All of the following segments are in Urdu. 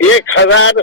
1000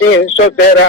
313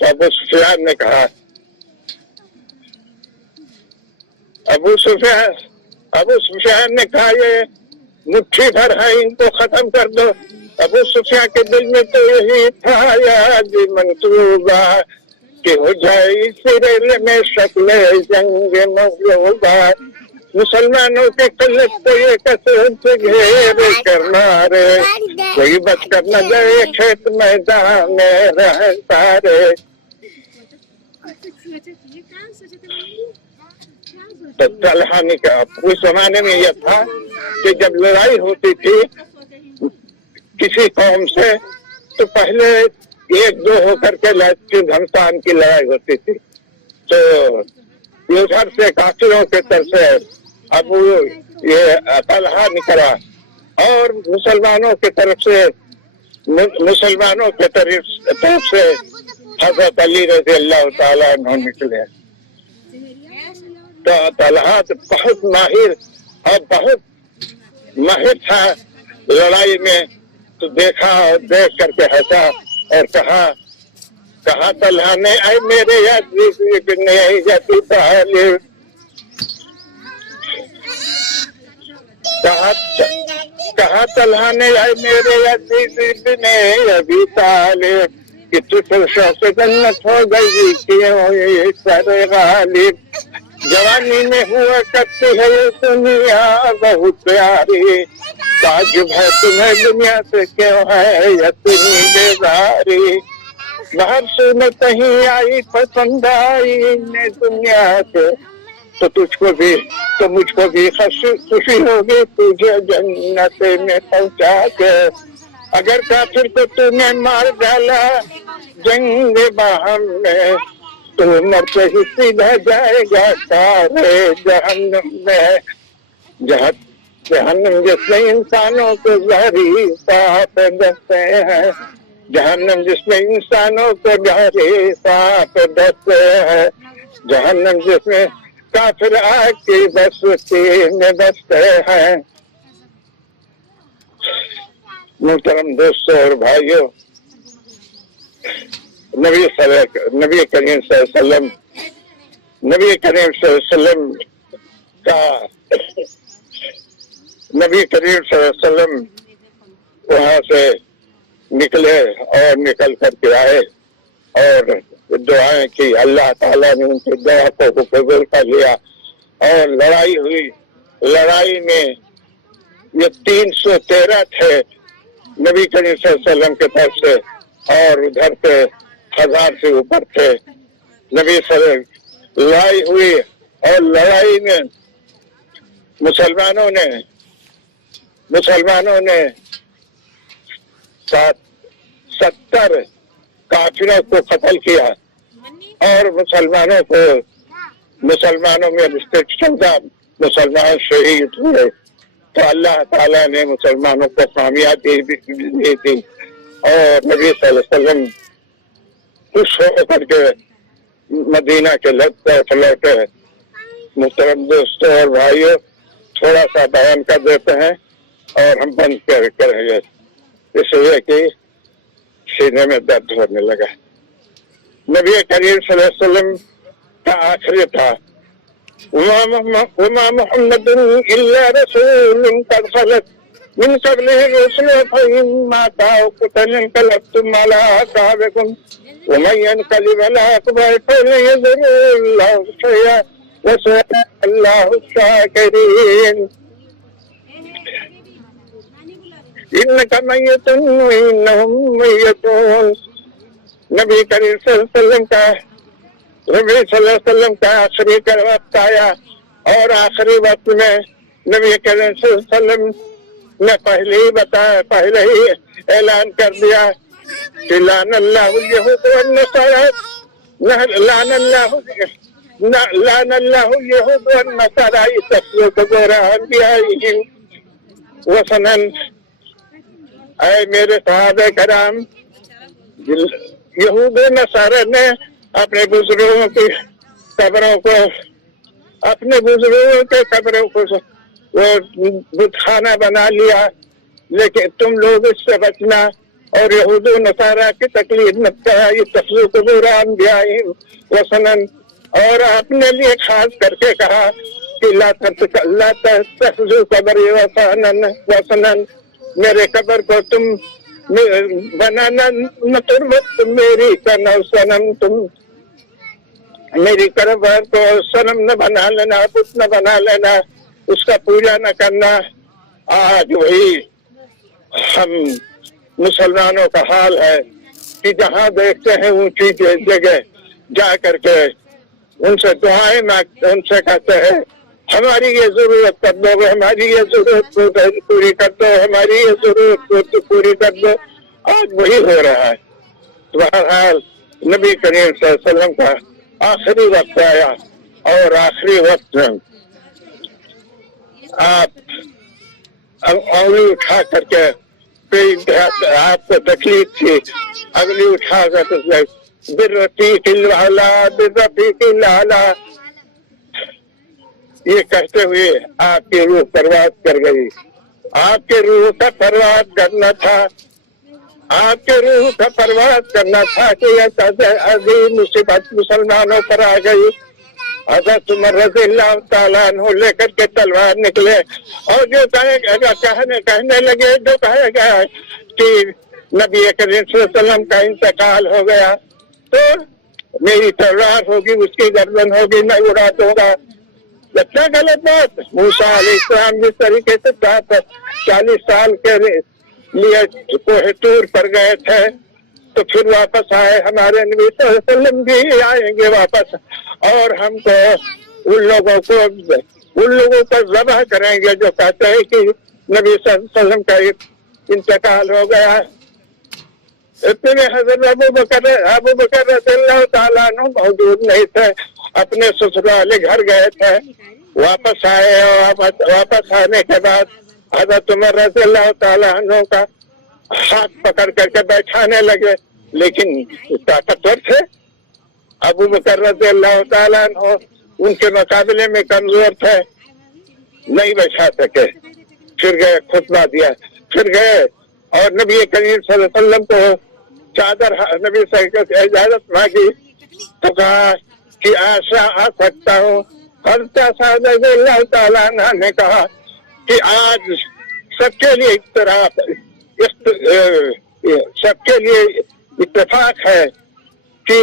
تو ابو سفیان نے کہا ابو سفیان نے کہا یہ مٹھی بھر ہے، ان کو ختم کر دو۔ ابو سفیان کے دل میں تو یہی تھا یاد منصوبہ کہ ہو جائے اسی ریل میں شکل جنگ مغلوبہ، مسلمانوں کے قلت کو یہ کثرت سے گھیر کر مارے، کوئی بچ کر نہ جائے کھیت میدان میں رہ سارے۔ تو طلحہ نے کہا، اس زمانے میں یہ تھا کہ جب لڑائی ہوتی تھی کسی قوم سے تو پہلے ایک دو ہو کر کے گھمسان کی لڑائی ہوتی تھی، تو ادھر سے کافروں کے طرف سے اب یہ طلحہ نکلا اور مسلمانوں کی طرف سے حضرت علی رضی اللہ تعالیٰ عنہ نکلے۔ تو طلحہ بہت ماہر اور بہت ماہر تھا لڑائی میں، تو دیکھا اور دیکھ کر کے ہنسا اور کہا طلحہ نے، اے میرے عزیز ابن ابی طالب، کہا طلحہ نے، اے میرے عزیز ابن ابی طالب کہ تجھ شوق جنت ہو گئی کیوں یہ سر غالب، جوانی میں ہوا کرتی ہے یہ دنیا بہت پیاری، تعجب ہے تمہیں دنیا سے کیوں ہے اتنی بیزاری، باہر سے میں کہیں آئی پسند آئی نے دنیا سے، تو مجھ کو بھی خوشی ہوگی تجھے جنت میں پہنچا کے، اگر کافر کو تو نے مار ڈالا جنگ باہم میں، تو مرتے ہی سیدھا جائے گا سارے جہنم میں، جہنم جس میں انسانوں کو زہری سانپ ڈستے ہیں، جہنم جس میں انسانوں کو زہری سانپ ڈستے ہیں، جہنم جس میں کافر آگ کی بستی میں بستے ہیں۔ محترم دوستوں اور بھائیوں، نبی کریم صلی اللہ علیہ وسلم وہاں سے نکلے اور نکل کر کے آئے اور دعائیں کی، اللہ تعالیٰ نے ان کی دعا کو قبول کر لیا اور لڑائی ہوئی۔ لڑائی میں یہ 313 تھے نبی کریم صلی اللہ علیہ وسلم کے طرف سے، اور ادھر پہ 1000 سے اوپر تھے۔ نبی صلی اللہ علیہ وسلم لڑائی ہوئی اور لڑائی میں مسلمانوں نے 70 کافروں کو قتل کیا اور مسلمانوں میں 14 مسلمان شہید ہوئے۔ تو اللہ تعالیٰ نے مسلمانوں کو کامیابی دی تھی اور نبی صلی اللہ علیہ وسلم خوش ہو کر کے مدینہ کے لوٹے۔ محترم دوستوں اور بھائیوں، تھوڑا سا بیان کر دیتے ہیں اور ہم بند کریں گے، اس لیے کہ سینے میں درد ہونے لگا۔ نبی کریم صلی اللہ علیہ وسلم کا آخری تھا، وما محمد الا رسول قد خلت من قبله الرسل فإن مات أو قتل انقلبتم على أعقابكم ومن ينقلب على عقبيه فلن يضر الله شيئا وسيجزي الله الشاكرين إنك ميت وإنهم ميتون۔ نبی کریم صلی اللہ علیہ وسلم کا آخری وقت آیا اور آخری وقت میں نبی کریم صلی اللہ علیہ وسلم نے پہلے ہی اعلان کر دیا کہ لعن اللہ اليہود والنصارى، لعن اللہ اليہود والنصارى تفسقون عن انبیائہم وسنا۔ اے میرے صحابہ کرام، یہود و نصارہ نے اپنے بزرگوں کی قبروں کو وہ بت خانہ بنا لیا، لیکن تم لوگ اس سے بچنا اور یہود و نصارہ کی تقلید مت کرا، اتخذوا قبور انبیائہم وثنا، اور آپ نے لیے خاص کر کے کہا کہ لا تتخذوا قبری وثنا، میرے قبر کو تم بنانا نہ تربت، تم میری کرنا صنم، تم میری قبر کو صنم نہ بنا لینا، بت نہ بنا لینا، اس کا پوجا نہ کرنا۔ آج وہی ہم مسلمانوں کا حال ہے کہ جہاں دیکھتے ہیں اونچی جگہ جا کر کے ان سے دعائیں مانگتے، ان سے کہتے ہیں ہماری یہ ضرورت کر دو، ہماری یہ ضرورت پوری کر دو، ہماری یہ ضرورت پوری کر دو۔ آج وہی ہو رہا ہے۔ بہرحال نبی کریم صلی اللہ علیہ وسلم کا آخری وقت آیا، اور آخری وقت میں آپ انگلی اٹھا کر کے آپ کو تکلیف تھی، انگلی اٹھا کر برفیق الاعلی برفیق الاعلی یہ کہتے ہوئے آپ کی روح پرواز کر گئی۔ آپ کے روح کا پرواز کرنا تھا، آپ کے روح کا پرواز کرنا تھا کہ یہ عظیم مصیبت مسلمانوں پر آ گئی۔ حضرت عمر رضی اللہ تعالیٰ عنہ لے کر کے تلوار نکلے، اور جو کہنے لگے، جو کہے گا کہ نبی کریم صلی اللہ علیہ وسلم کا انتقال ہو گیا تو میری تلوار ہوگی، اس کی گردن ہوگی، میں اڑا دوں گا۔ اتنا غلط بات۔ موسیٰ علیہ السلام جس طریقے سے 40 سال کے لیے کوہ طور پر گئے تھے، تو پھر واپس آئے، ہمارے نبی صلی اللہ علیہ وسلم بھی آئیں گے واپس، اور ہم کو ان لوگوں کو ذبح کریں گے جو کہتے ہیں کہ نبی صلی اللہ علیہ وسلم کا انتقال ہو گیا۔ اتنے حضرت ابو بکر رضی اللہ تعالیٰ عنہ موجود نہیں تھے، اپنے سسرال گھر گئے تھے، واپس آئے، اور واپس آنے کے بعد حضرت عمر رضی اللہ تعالیٰ عنہ کا ہاتھ پکڑ کر کے بیٹھانے لگے، لیکن طاقتور تھے۔ ابو بکر رضی اللہ تعالیٰ عنہ ان کے مقابلے میں کمزور تھے، نہیں بیٹھا سکے۔ پھر گئے، خطبہ دیا، پھر گئے اور نبی کریم صلی اللہ علیہ وسلم کو چادر، نبی صلی اللہ علیہ وسلم سے اجازت مانگی تو کہا کہ آشا آ سکتا ہوں۔ حضرت سعد رضی اللہ تعالیٰ عنہ نے کہا کہ آج سب کے لیے سب کے لیے اتفاق ہے، کہ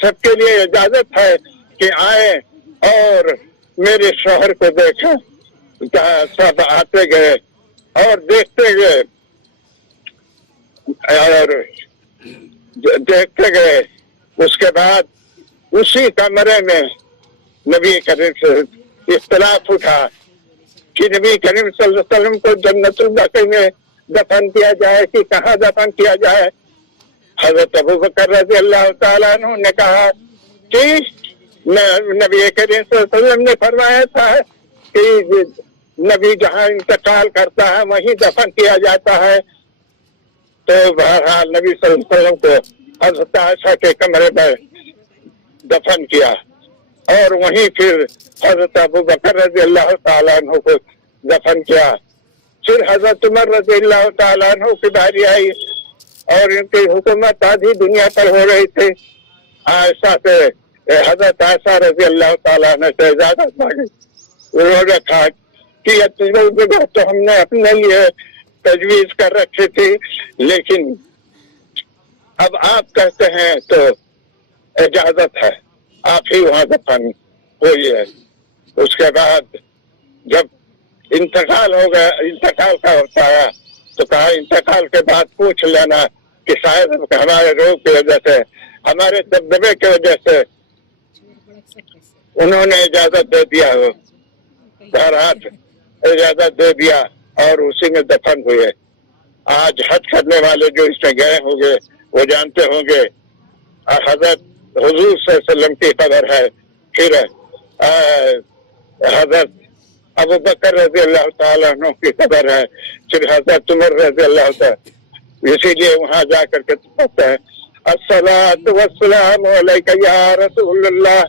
سب کے لیے اجازت ہے کہ آئے اور میرے شوہر کو دیکھیں۔ سب آتے گئے اور دیکھتے گئے اور دیکھتے گئے۔ اس کے بعد اسی کمرے میں نبی کریم سے اختلاف اٹھا کہ نبی کریم صلی اللہ علیہ وسلم کو جنت البقیع میں دفن کیا جائے کہ کہاں دفن کیا جائے۔ حضرت ابو بکر رضی اللہ تعالیٰ عنہ نے کہا کہ نبی کریم صلی اللہ علیہ وسلم نے فرمایا تھا کہ نبی جہاں انتقال کرتا ہے وہیں دفن کیا جاتا ہے۔ تو بہرحال نبی صلی اللہ علیہ وسلم کو حضرت عائشہ کے کمرے میں دفن کیا، اور وہیں پھر حضرت ابو بکر رضی اللہ تعالیٰ عنہ کو دفن کیا۔ پھر حضرت عمر رضی اللہ تعالیٰ عنہ کی باری آئی، اور ان کی حکومت آدھی دنیا پر ہو رہی تھی۔ عائشہ سے حضرت عائشہ رضی اللہ تعالیٰ عنہ سے اجازت مانگی۔ انہوں نے کہا کہ یہ تو ہم نے اپنے لیے تجویز کر رکھی تھی، لیکن اب آپ کہتے ہیں تو اجازت ہے، آپ ہی وہاں دفن ہوئی ہے۔ اس کے بعد جب انتقال ہو گیا، انتقال کا وقت آیا تو کہا انتقال کے بعد پوچھ لینا کہ شاید ہمارے روگ کی وجہ سے، ہمارے دبدبے کی وجہ سے انہوں نے اجازت دے دیا ہو۔ بہرحال اجازت دے دیا اور اسی میں دفن ہوئے۔ آج حج کرنے والے جو اس میں گئے ہوں گے وہ جانتے ہوں گے حضرت حضور صلی اللہ علیہ وسلم کی قبر ہے، پھر حضرت ابو بکر رضی اللہ تعالیٰ عنہ کی قبر ہے، پھر حضرت عمر رضی اللہ تعالیٰ۔ اسی لیے وہاں جا کر کے پڑھتے ہیں الصلاۃ والسلام علیک یا رسول اللہ